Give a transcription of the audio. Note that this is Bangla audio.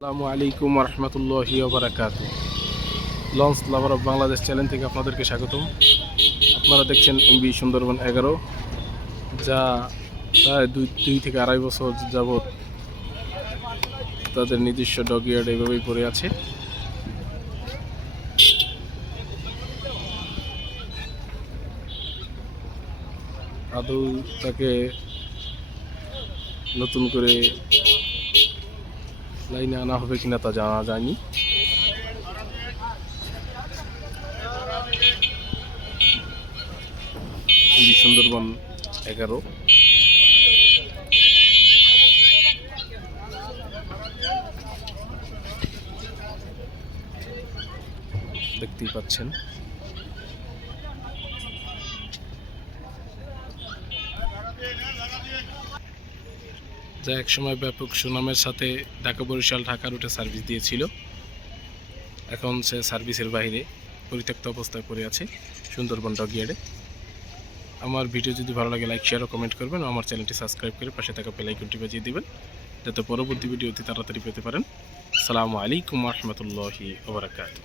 আসসালামু আলাইকুম রহমতুল্লাহি বারাকাত launch lover of Bangladesh channel থেকে আপনাদেরকে স্বাগতম। আপনারা দেখছেন এমবি সুন্দরবন এগারো, যা প্রায় দুই দুই থেকে আড়াই বছর যাবৎ তাদের নিজস্ব ডগিয়ার্ড এইভাবেই পড়ে আছে। আদৌ তাকে নতুন করে লাইনে আনা হবে কিনা তা জানা যায়নি সুন্দরবন এগারো দেখতেই পাচ্ছেন। যা একসময় ব্যাপক সুনামের সাথে ঢাকা বরিশাল, ঢাকা রুটে সার্ভিস দিয়েছিল। এখন সে সার্ভিসের বাইরে পরিত্যক্ত অবস্থায় পড়ে আছে সুন্দরবন ডগিয়ার্ডে আমার ভিডিও যদি ভালো লাগে লাইক শেয়ার ও কমেন্ট করবেন। আমার চ্যানেলটি সাবস্ক্রাইব করে পাশে থাকা বেলাইকনটি বাজিয়ে দেবেন। যাতে পরবর্তী ভিডিও অতি তাড়াতাড়ি পেতে পারেন। সালামু আলাইকুম রহমতুল্লাহি ওবরাকাত